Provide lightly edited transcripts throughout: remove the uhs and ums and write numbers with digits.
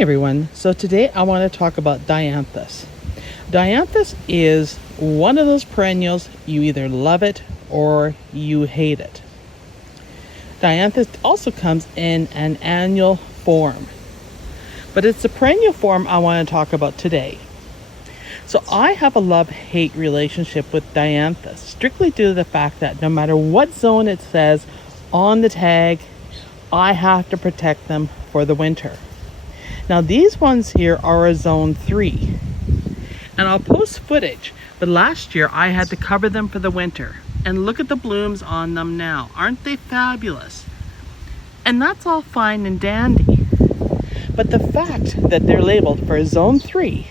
everyone. So today I want to talk about Dianthus. Dianthus is one of those perennials, you either love it or you hate it. Dianthus also comes in an annual form, but it's the perennial form I want to talk about today. So I have a love-hate relationship with Dianthus, strictly due to the fact that no matter what zone it says on the tag, I have to protect them for the winter. Now these ones here are a zone 3, and I'll post footage, but last year I had to cover them for the winter, and look at the blooms on them now. Aren't they fabulous? And that's all fine and dandy, but the fact that they're labeled for a zone 3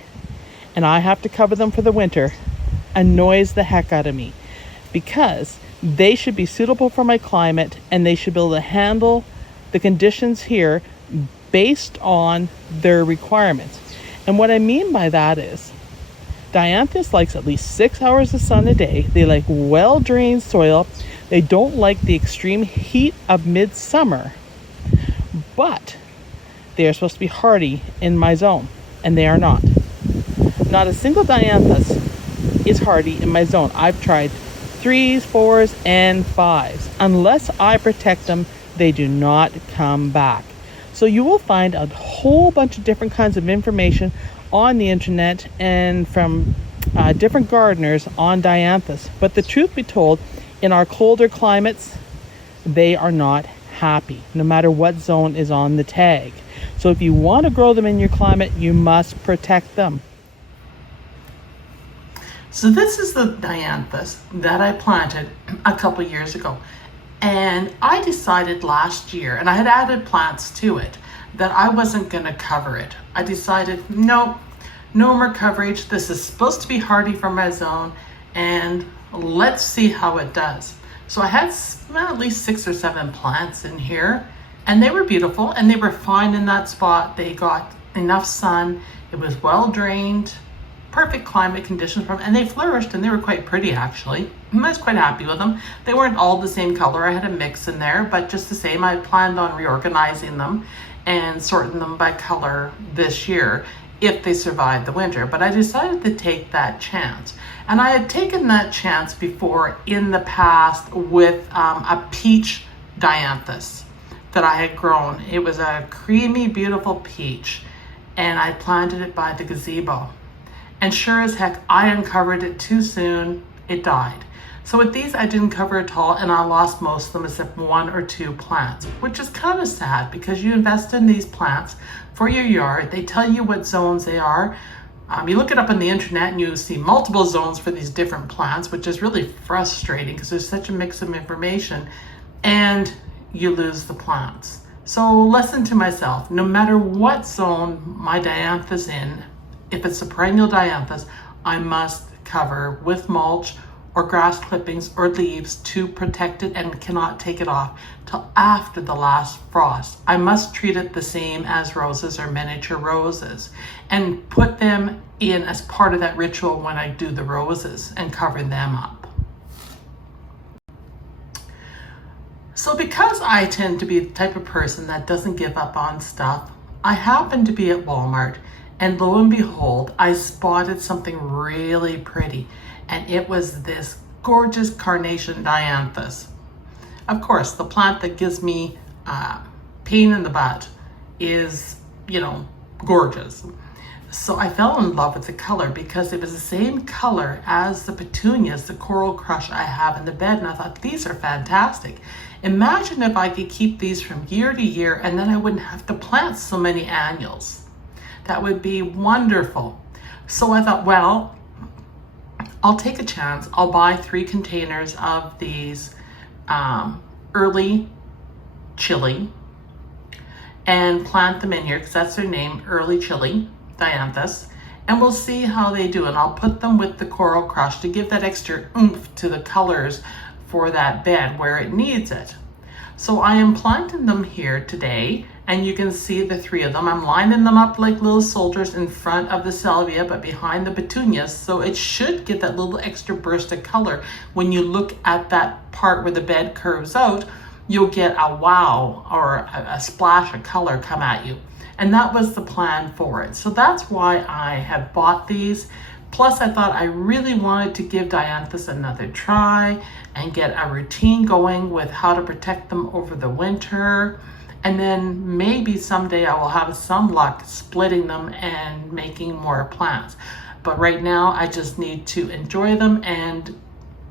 and I have to cover them for the winter annoys the heck out of me, because they should be suitable for my climate and they should be able to handle the conditions here based on their requirements. And what I mean by that is Dianthus likes at least 6 hours of sun a day. They like well-drained soil. They don't like the extreme heat of midsummer, but they are supposed to be hardy in my zone, and they are not. Not a single Dianthus is hardy in my zone. I've tried 3s, 4s, and 5s. Unless I protect them, they do not come back. So you will find a whole bunch of different kinds of information on the internet and from different gardeners on Dianthus. But the truth be told, in our colder climates, they are not happy, no matter what zone is on the tag. So if you want to grow them in your climate, you must protect them. So this is the Dianthus that I planted a couple years ago. And I decided last year, and I had added plants to it, that I wasn't going to cover it. I decided, no more coverage. This is supposed to be hardy for my zone, and let's see how it does. So I had at least 6 or 7 plants in here, and they were beautiful, and they were fine in that spot. They got enough sun. It was well drained, perfect climate conditions for them, and they flourished, and they were quite pretty actually. I was quite happy with them. They weren't all the same color. I had a mix in there, but just the same, I planned on reorganizing them and sorting them by color this year if they survived the winter. But I decided to take that chance. And I had taken that chance before in the past with a peach Dianthus that I had grown. It was a creamy, beautiful peach, and I planted it by the gazebo. And sure as heck, I uncovered it too soon. It died. So with these, I didn't cover at all, and I lost most of them except 1 or 2 plants, which is kind of sad because you invest in these plants for your yard. They tell you what zones they are. You look it up on the internet and you see multiple zones for these different plants, which is really frustrating because there's such a mix of information, and you lose the plants. So lesson to myself, no matter what zone my Dianthus in, if it's a perennial Dianthus, I must cover with mulch or grass clippings or leaves to protect it, and cannot take it off till after the last frost. I must treat it the same as roses or miniature roses, and put them in as part of that ritual when I do the roses and cover them up. So because I tend to be the type of person that doesn't give up on stuff, I happened to be at Walmart, and lo and behold, I spotted something really pretty, and it was this gorgeous Carnation Dianthus. Of course, the plant that gives me pain in the butt is, gorgeous. So I fell in love with the color because it was the same color as the petunias, the coral crush I have in the bed, and I thought, these are fantastic. Imagine if I could keep these from year to year, and then I wouldn't have to plant so many annuals. That would be wonderful. So I thought, well, I'll take a chance. I'll buy 3 containers of these early chili and plant them in here, because that's their name, early chili Dianthus, and we'll see how they do. And I'll put them with the coral crush to give that extra oomph to the colors for that bed where it needs it. So I am planting them here today, and you can see the 3 of them. I'm lining them up like little soldiers in front of the salvia, but behind the petunias, so it should get that little extra burst of color when you look at that part where the bed curves out you'll get a wow or a splash of color come at you. And that was the plan for it. So that's why I have bought these. Plus, I thought I really wanted to give Dianthus another try and get a routine going with how to protect them over the winter. And then maybe someday I will have some luck splitting them and making more plants. But right now, I just need to enjoy them and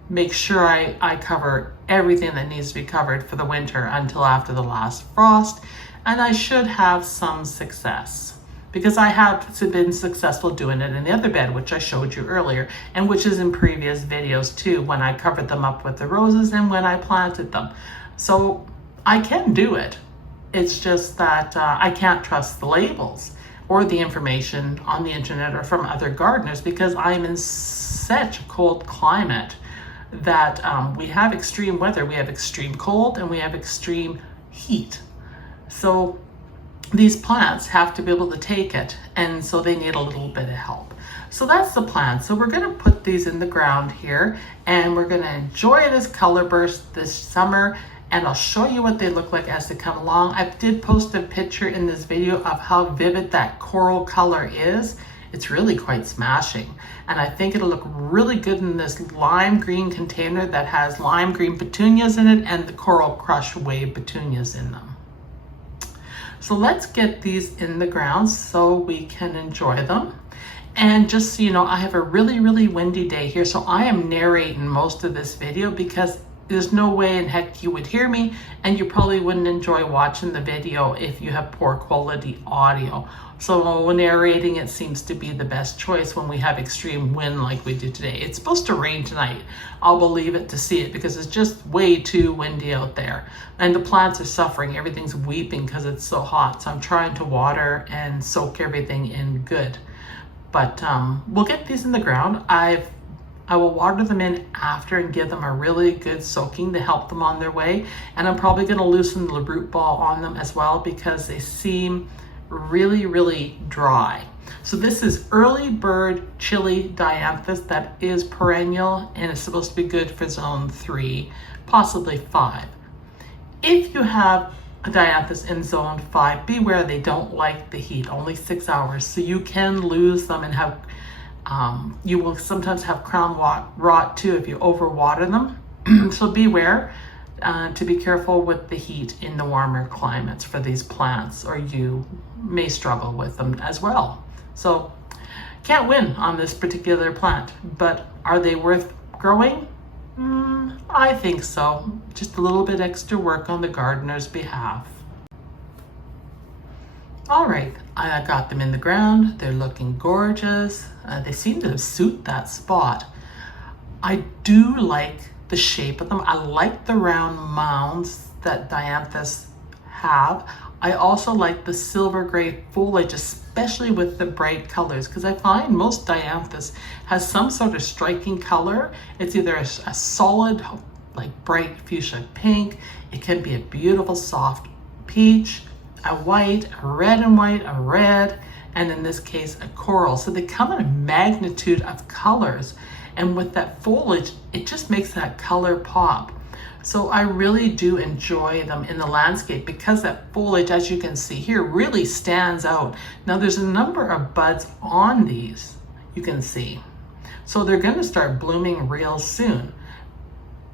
make sure I cover everything that needs to be covered for the winter until after the last frost. And I should have some success, because I have been successful doing it in the other bed, which I showed you earlier, and which is in previous videos too, when I covered them up with the roses and when I planted them. So I can do it. It's just that I can't trust the labels or the information on the internet or from other gardeners, because I'm in such a cold climate that we have extreme weather. We have extreme cold and we have extreme heat. So these plants have to be able to take it, and so they need a little bit of help. So that's the plan. So we're going to put these in the ground here, and we're going to enjoy this color burst this summer, and I'll show you what they look like as they come along. I did post a picture in this video of how vivid that coral color is. It's really quite smashing, and I think it'll look really good in this lime green container that has lime green petunias in it and the coral crush wave petunias in them. So let's get these in the ground so we can enjoy them. And just so you know, I have a really, really windy day here, so I am narrating most of this video because there's no way in heck you would hear me, and you probably wouldn't enjoy watching the video if you have poor quality audio. So when narrating, it seems to be the best choice when we have extreme wind like we do today. It's supposed to rain tonight. I'll believe it to see it, because it's just way too windy out there. And the plants are suffering. Everything's weeping because it's so hot. So I'm trying to water and soak everything in good. But we'll get these in the ground. I will water them in after and give them a really good soaking to help them on their way. And I'm probably going to loosen the root ball on them as well, because they seem really, really dry. So this is early bird chili dianthus that is perennial, and it's supposed to be good for zone 3, possibly 5. If you have a dianthus in zone 5, beware, they don't like the heat, only 6 hours. So you can lose them and have you will sometimes have crown rot too if you overwater them. So beware to be careful with the heat in the warmer climates for these plants, or you may struggle with them as well. So can't win on this particular plant, but are they worth growing? I think so. Just a little bit extra work on the gardener's behalf. All right, I got them in the ground. They're looking gorgeous. They seem to suit that spot. I do like the shape of them. I like the round mounds that dianthus have. I also like the silver gray foliage, especially with the bright colors, because I find most dianthus has some sort of striking color. It's either a solid, like bright fuchsia pink. It can be a beautiful soft peach, a white, a red and white, a red, and in this case, a coral. So they come in a magnitude of colors. And with that foliage, it just makes that color pop. So I really do enjoy them in the landscape, because that foliage, as you can see here, really stands out. Now there's a number of buds on these, you can see. So they're gonna start blooming real soon.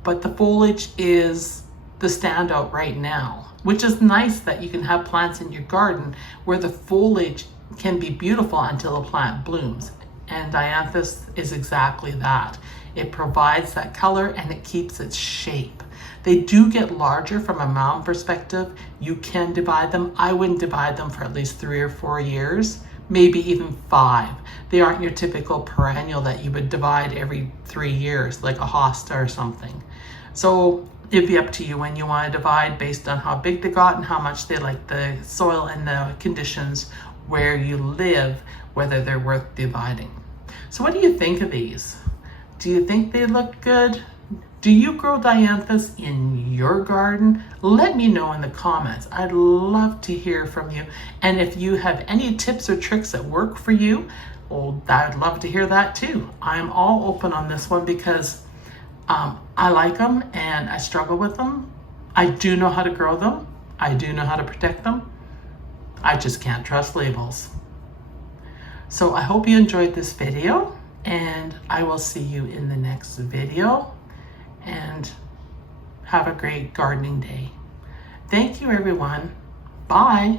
But the foliage is the standout right now, which is nice that you can have plants in your garden where the foliage can be beautiful until a plant blooms. And dianthus is exactly that. It provides that color and it keeps its shape. They do get larger from a mound perspective. You can divide them. I wouldn't divide them for at least 3 or 4 years, maybe even 5. They aren't your typical perennial that you would divide every 3 years, like a hosta or something. So it'd be up to you when you want to divide, based on how big they got and how much they like the soil and the conditions where you live, whether they're worth dividing. So what do you think of these? Do you think they look good? Do you grow dianthus in your garden? Let me know in the comments. I'd love to hear from you. And if you have any tips or tricks that work for you, well, I'd love to hear that too. I'm all open on this one, because I like them and I struggle with them. I do know how to grow them. I do know how to protect them. I just can't trust labels. So I hope you enjoyed this video, and I will see you in the next video, and have a great gardening day. Thank you, everyone. Bye.